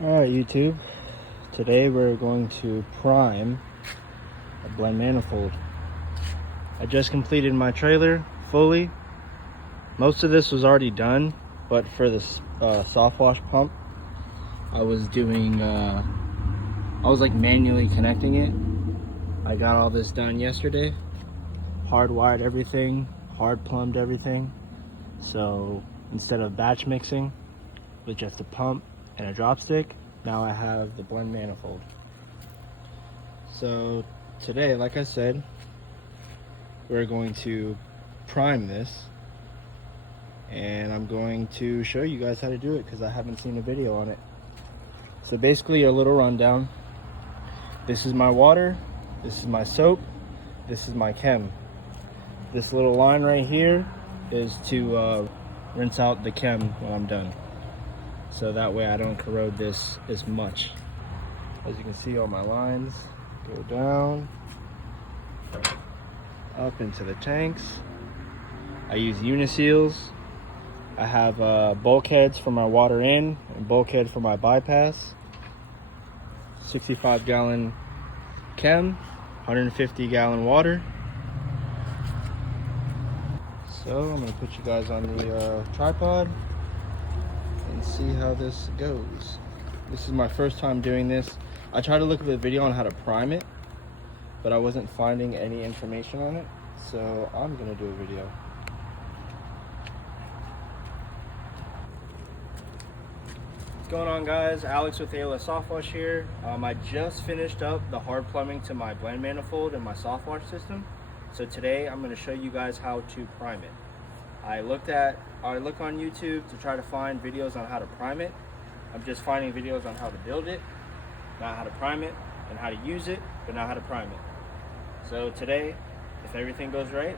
Alright YouTube, today we're going to prime a blend manifold. I just completed my trailer fully. Most of this was already done, but for this soft wash pump, I was doing, I was like manually connecting it. I got all this done yesterday, hardwired everything, hard plumbed everything. So instead of batch mixing with just a pump and a drop stick, now I have the blend manifold. So today, like I said, we're going to prime this, and I'm going to show you guys how to do it because I haven't seen a video on it. So basically, a little rundown. This is my water, this is my soap, this is my chem. This little line right here is to rinse out the chem when I'm done, so that way I don't corrode this as much. As you can see, all my lines go down up into the tanks. I use uniseals. I have bulkheads for my water in and bulkhead for my bypass. 65-gallon chem, 150-gallon water. So I'm gonna put you guys on the tripod and see how this goes. This is my first time doing this. I tried to look at a video on how to prime it, but I wasn't finding any information on it, so I'm gonna do a video. What's going on, guys? Alex with 12v Softwash here. I just finished up the hard plumbing to my blend manifold and my soft wash system. So today I'm going to show you guys how to prime it. I look on YouTube to try to find videos on how to prime it. I'm just finding videos on how to build it, not how to prime it, and how to use it, but not how to prime it. So today, if everything goes right,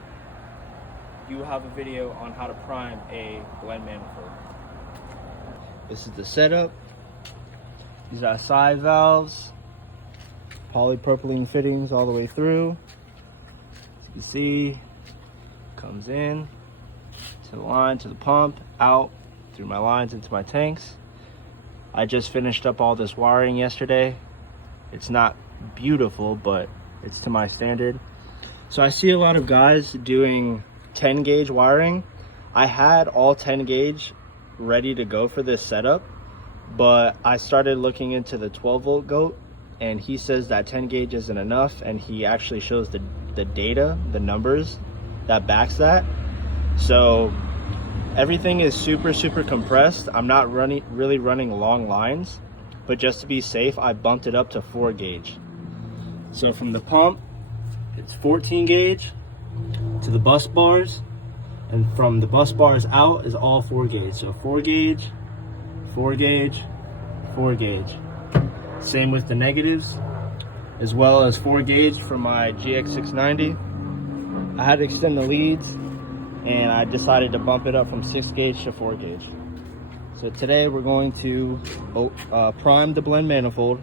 you will have a video on how to prime a blend manifold. This is the setup. These are side valves, polypropylene fittings all the way through. As you can see, comes in to the line, to the pump, out through my lines into my tanks. I just finished up all this wiring yesterday. It's not beautiful, but it's to my standard. So I see a lot of guys doing 10 gauge wiring. I had all 10 gauge ready to go for this setup, but I started looking into the 12-volt goat, and he says that 10 gauge isn't enough, and he actually shows the data, the numbers that backs that. So everything is super compressed. I'm not really running long lines, but just to be safe, I bumped it up to 4 gauge. So from the pump, it's 14 gauge to the bus bars, and from the bus bars out is all 4 gauge. So 4 gauge, 4 gauge, 4 gauge. Same with the negatives, as well as 4 gauge for my GX690. I had to extend the leads, and I decided to bump it up from 6 gauge to 4 gauge. So today we're going to prime the blend manifold.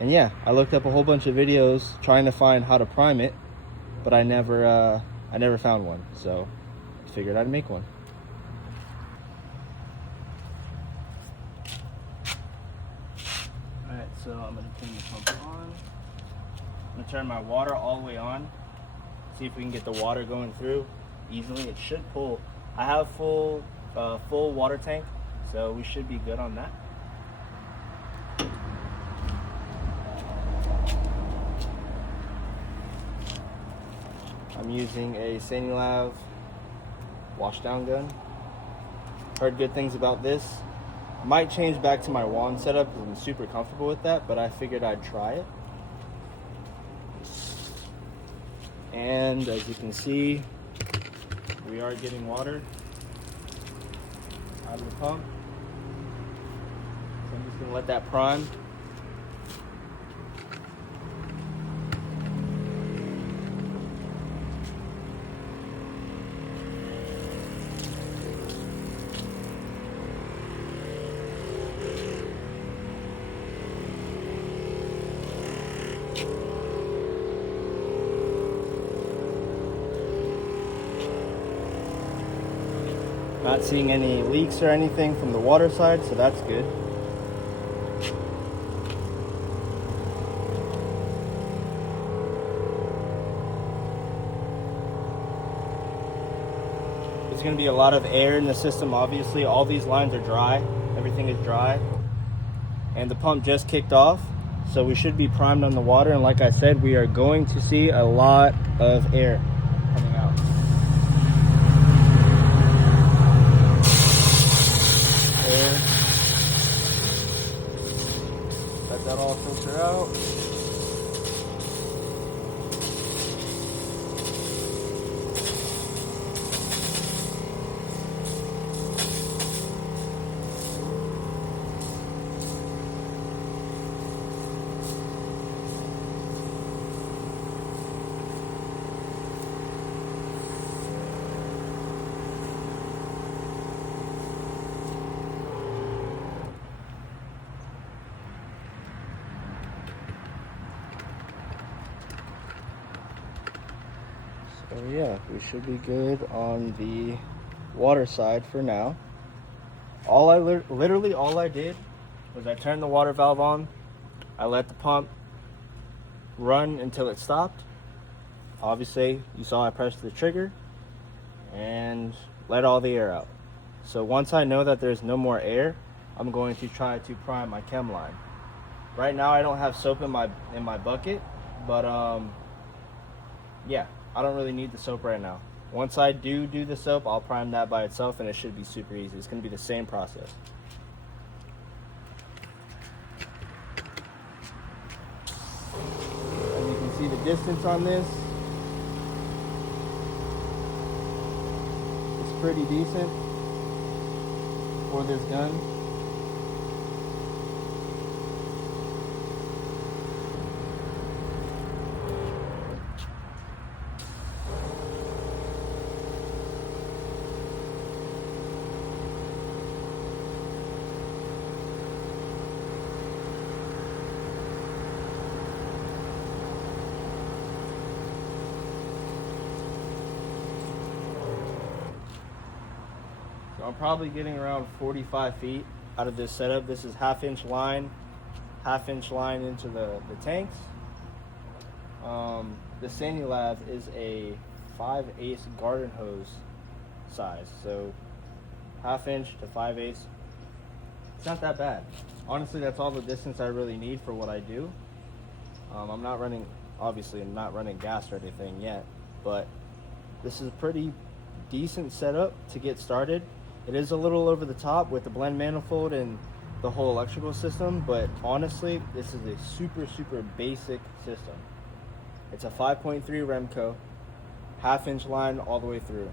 And yeah, I looked up a whole bunch of videos trying to find how to prime it, but I never found one. So I figured I'd make one. Alright, so I'm gonna turn the pump on. I'm gonna turn my water all the way on. See if we can get the water going through easily. It should pull. I have full water tank, so we should be good on that. I'm using a Sanilab washdown gun. Heard good things about this. Might change back to my wand setup because I'm super comfortable with that, but I figured I'd try it. And as you can see, we are getting water out of the pump. So I'm just gonna let that prime. Not seeing any leaks or anything from the water side, so that's good. going to be a lot of air in the system. Obviously, all these lines are dry. Everything is dry. And the pump just kicked off. So we should be primed on the water. And like I said, we are going to see a lot of air coming out. Air. Let that all filter out. So yeah, we should be good on the water side for now. Literally all I did was I turned the water valve on. I let the pump run until it stopped. Obviously, you saw I pressed the trigger and let all the air out. So once I know that there's no more air, I'm going to try to prime my chem line. Right now I don't have soap in my bucket, but yeah, I don't really need the soap right now. Once I do the soap, I'll prime that by itself and it should be super easy. It's going to be the same process. And you can see the distance on this. It's pretty decent for this gun. I'm probably getting around 45 feet out of this setup. This is half-inch line into the tanks. The Sanulab is a 5/8 garden hose size, so half-inch to 5/8. It's not that bad. Honestly, that's all the distance I really need for what I do. I'm not running, obviously, I'm not running gas or anything yet, but this is a pretty decent setup to get started. It is a little over the top with the blend manifold and the whole electrical system, but honestly, this is a super basic system. It's a 5.3 Remco, half-inch line all the way through,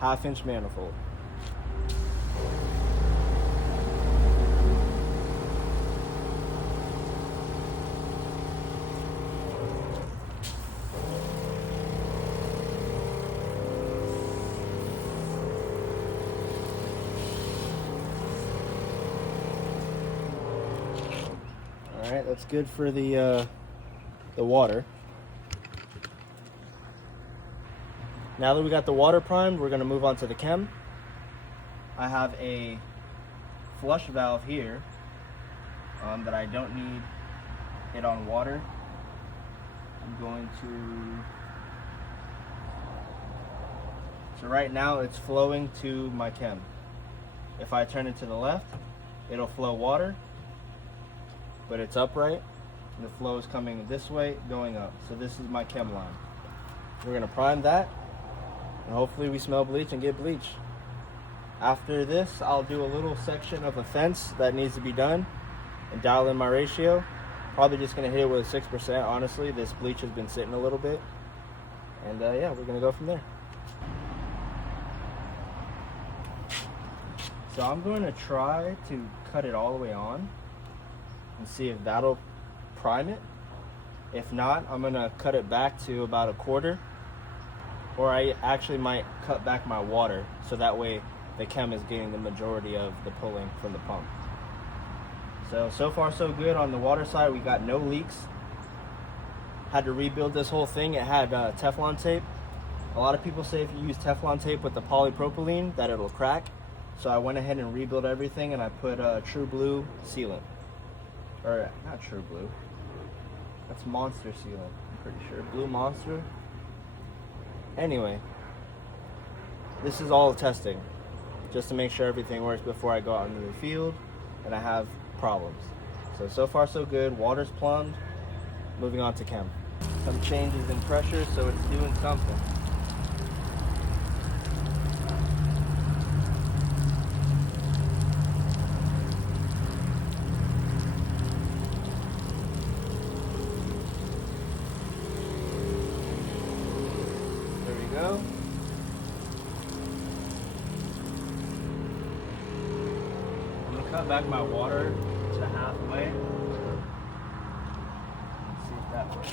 half-inch manifold. All right, that's good for the water. Now that we got the water primed, we're gonna move on to the chem. I have a flush valve here that I don't need it on water. I'm going to, so right now it's flowing to my chem. If I turn it to the left, it'll flow water, but it's upright, and the flow is coming this way, going up. So this is my chem line. We're gonna prime that, and hopefully we smell bleach and get bleach. After this, I'll do a little section of a fence that needs to be done and dial in my ratio. Probably just gonna hit it with a 6%, honestly. This bleach has been sitting a little bit. And yeah, we're gonna go from there. So I'm going to try to cut it all the way on and see if that'll prime it. If not, I'm gonna cut it back to about 1/4, or I actually might cut back my water so that way the chem is getting the majority of the pulling from the pump. So far so good on the water side. We got no leaks. Had to rebuild this whole thing. It had Teflon tape. A lot of people say if you use Teflon tape with the polypropylene that it'll crack. So I went ahead and rebuilt everything, and I put True Blue sealant. Or not True Blue. That's Monster sealant, I'm pretty sure. Blue Monster. Anyway, this is all testing, just to make sure everything works before I go out into the field and I have problems. So far so good. Water's plumbed. Moving on to chem. Some changes in pressure, so it's doing something. There we go. I'm gonna cut back my water to halfway. Let's see if that works.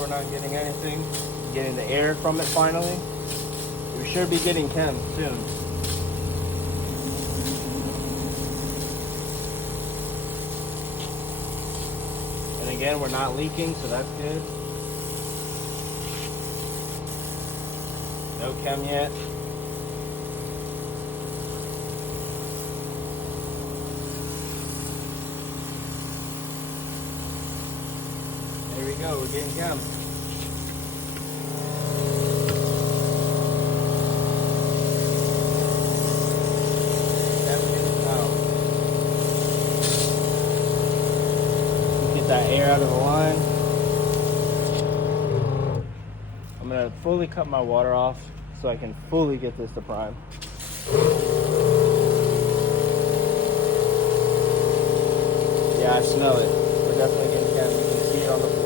We're not getting anything, getting the air from it finally. We should be getting chem soon. And again, we're not leaking, so that's good. No chem yet. There we go, we're getting chem. Get that air out of the line. I'm gonna fully cut my water off so I can fully get this to prime. Yeah, I smell it. We're definitely getting chem. You can see it on the floor.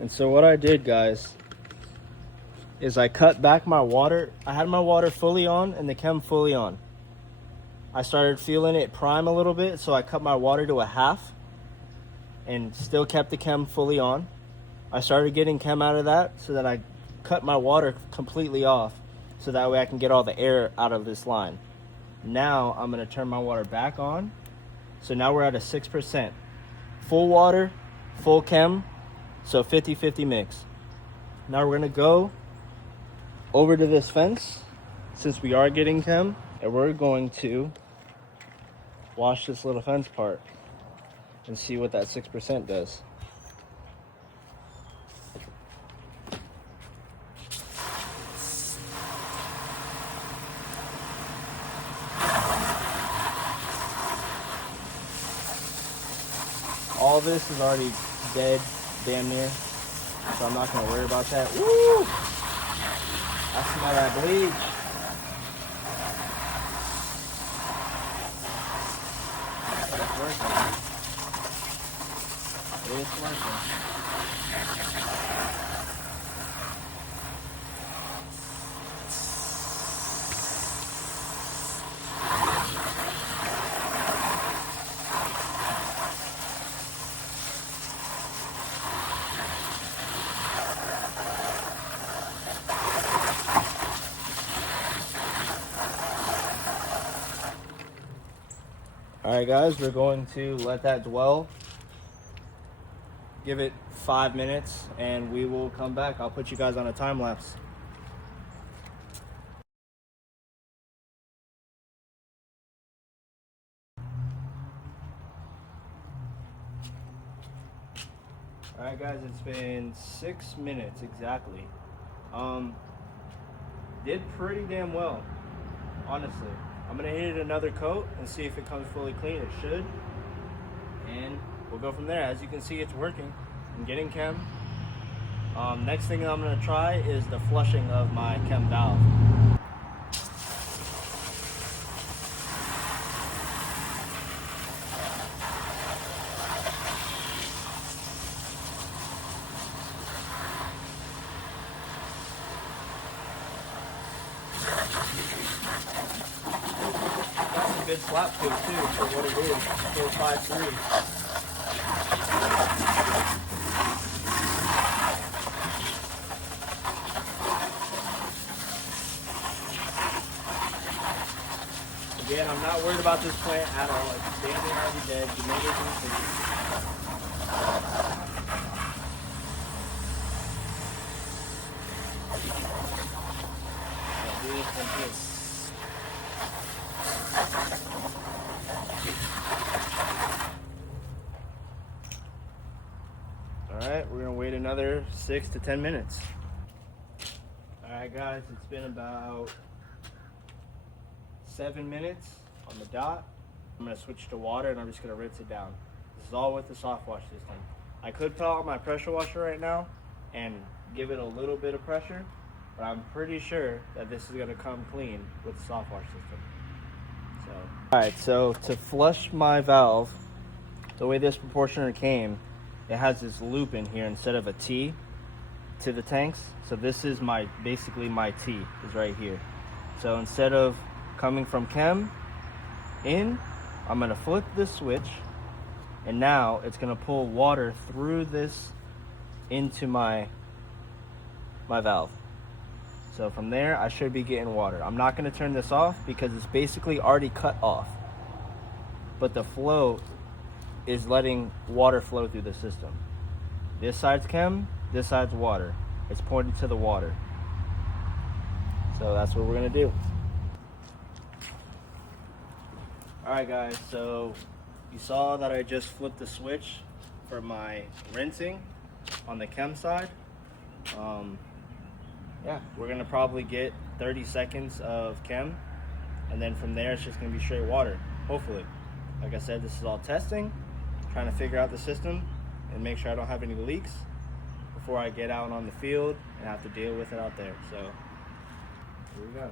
And so what I did, guys, is I cut back my water. I had my water fully on and the chem fully on. I started feeling it prime a little bit, so I cut my water to a half and still kept the chem fully on. I started getting chem out of that, so that I cut my water completely off, so that way I can get all the air out of this line. Now I'm gonna turn my water back on. So now we're at a 6%. Full water, full chem, so 50-50 mix. Now we're gonna go over to this fence, since we are getting chem, and we're going to wash this little fence part and see what that 6% does. All this is already dead, damn near, so I'm not gonna worry about that. Woo! I smell that bleach. It's working. It's working. Alright guys, we're going to let that dwell. Give it 5 minutes and we will come back. I'll put you guys on a time lapse. Alright guys, it's been 6 minutes exactly. Did pretty damn well, honestly. I'm gonna hit it another coat and see if it comes fully clean. It should. And we'll go from there. As you can see, it's working. I'm getting chem. Next thing I'm gonna try is the flushing of my chem valve. That's a good slap coat too for what it is. 453. Again, I'm not worried about this plant at all. It's standing already dead. The tomatoes in the city. I'll do this one too. Alright, we're gonna wait another 6 to 10 minutes. Alright guys, it's been about 7 minutes on the dot. I'm gonna switch to water and I'm just gonna rinse it down. This is all with the soft wash system. I could pull out my pressure washer right now and give it a little bit of pressure, but I'm pretty sure that this is gonna come clean with the soft wash system. Alright, so to flush my valve, the way this proportioner came, it has this loop in here instead of a T to the tanks. So this is basically my T is right here. So instead of coming from chem in, I'm gonna flip this switch, and now it's gonna pull water through this into my valve. So from there, I should be getting water. I'm not gonna turn this off because it's basically already cut off, but the flow is letting water flow through the system. This side's chem, this side's water. It's pointed to the water. So that's what we're gonna do. Alright guys, so you saw that I just flipped the switch for my rinsing on the chem side. Yeah, we're gonna probably get 30 seconds of chem, and then from there it's just gonna be straight water, hopefully. Like I said, this is all testing, trying to figure out the system and make sure I don't have any leaks before I get out on the field and have to deal with it out there. So here we go.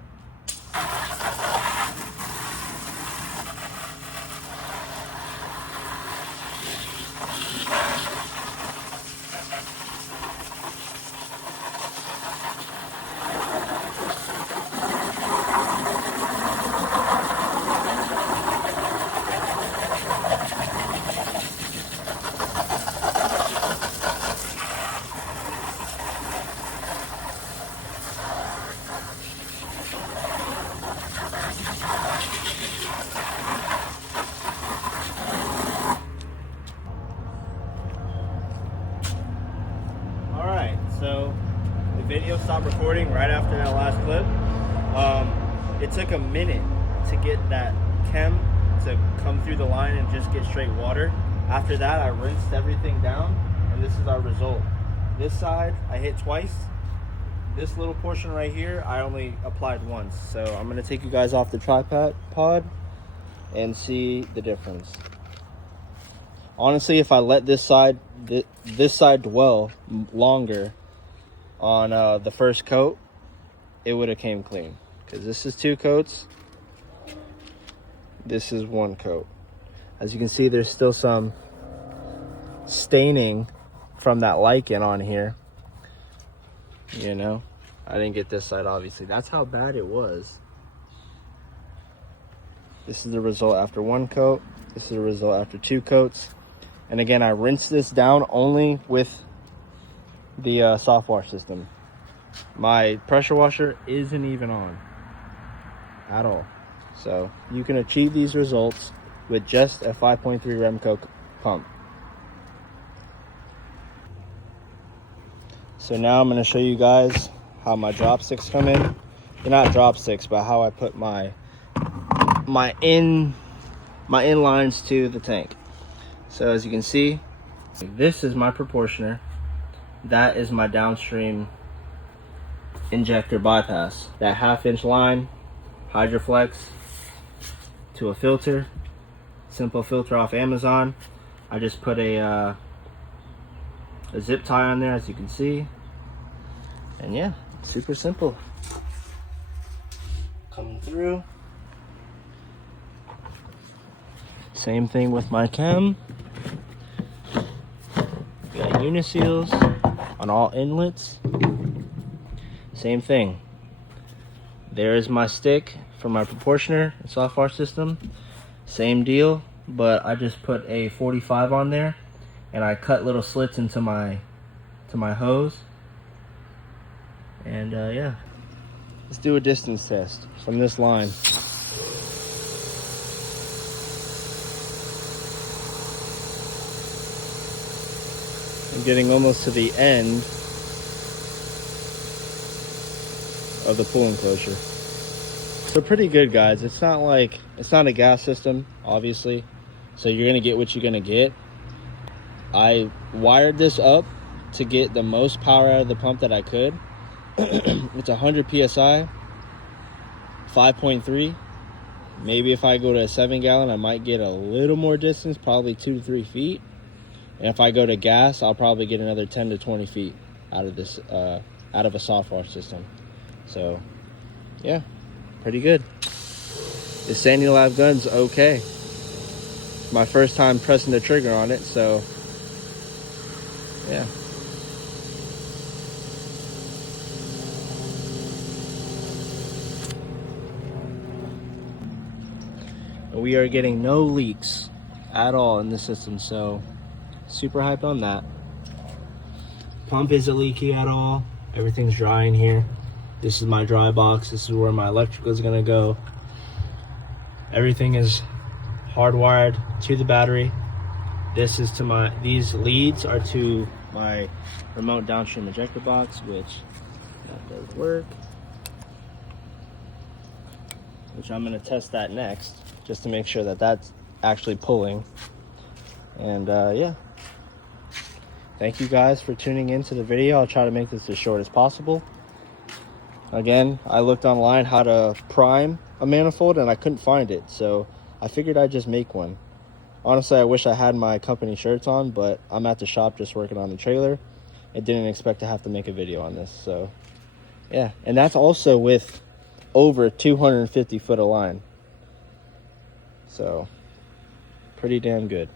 So the video stopped recording right after that last clip. It took a minute to get that chem to come through the line and just get straight water. After that, I rinsed everything down, and this is our result. This side, I hit twice. This little portion right here, I only applied once. So I'm gonna take you guys off the tripod and see the difference. Honestly, if I let this side dwell longer on the first coat, it would have came clean, because this is 2 coats, this is 1 coat. As you can see, there's still some staining from that lichen on here. You know, I didn't get this side, obviously. That's how bad it was. This is the result after 1 coat. This is the result after 2 coats. And again, I rinsed this down only with the soft wash system. My pressure washer isn't even on at all. So you can achieve these results with just a 5.3 Remco pump. So now I'm going to show you guys how my dropsticks come in. They're not dropsticks, but how I put my inlines to the tank. So as you can see, this is my proportioner. That is my downstream injector bypass. That 1/2 inch line, Hydroflex, to a filter, simple filter off Amazon. I just put a zip tie on there, as you can see, and yeah, super simple. Coming through. Same thing with my chem. We got uniseals on all inlets. Same thing. There's my stick for my proportioner and software system. Same deal, but I just put a 45 on there, and I cut little slits into my hose. And yeah, let's do a distance test from this line. I'm getting almost to the end of the pool enclosure. So pretty good, guys. It's not a gas system, obviously, so you're gonna get what you're gonna get. I wired this up to get the most power out of the pump that I could. It's 100 psi, 5.3. Maybe if I go to a 7-gallon, I might get a little more distance, probably 2 to 3 feet. And if I go to gas, I'll probably get another 10 to 20 feet out of this, out of a software system. So, yeah, pretty good. The Sandy Lab gun's okay. My first time pressing the trigger on it, so yeah. We are getting no leaks at all in the system, so super hyped on that. Pump isn't leaky at all. Everything's dry in here. This is my dry box. This is where my electrical is gonna go. Everything is hardwired to the battery. This is to these leads are to my remote downstream ejector box, which that does work. Which I'm gonna test that next, just to make sure that that's actually pulling. And yeah. Thank you guys for tuning into the video. I'll try to make this as short as possible. Again, I looked online how to prime a manifold and I couldn't find it, so I figured I'd just make one. Honestly, I wish I had my company shirts on, but I'm at the shop just working on the trailer. I didn't expect to have to make a video on this, so yeah. And that's also with over 250 foot of line. So, pretty damn good.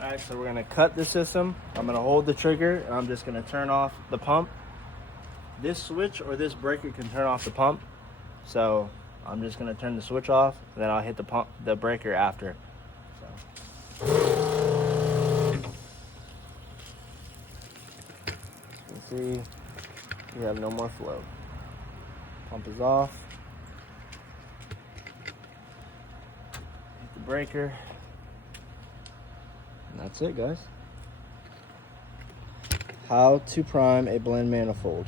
Alright, so we're gonna cut the system. I'm gonna hold the trigger and I'm just gonna turn off the pump. This switch or this breaker can turn off the pump. So I'm just gonna turn the switch off and then I'll hit the breaker after. So. As you can see, we have no more flow. Pump is off. Hit the breaker. And that's it, guys. How to prime a blend manifold.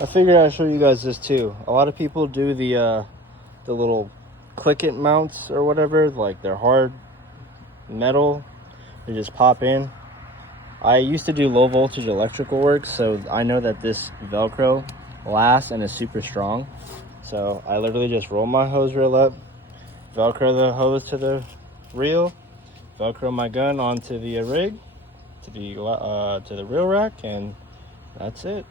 I figured I'd show you guys this too. A lot of people do the little click it mounts or whatever, like they're hard metal. They just pop in. I used to do low voltage electrical work, so I know that this Velcro lasts and is super strong. So I literally just roll my hose reel up, Velcro the hose to the reel, Velcro my gun onto the rig, to the reel rack, and that's it.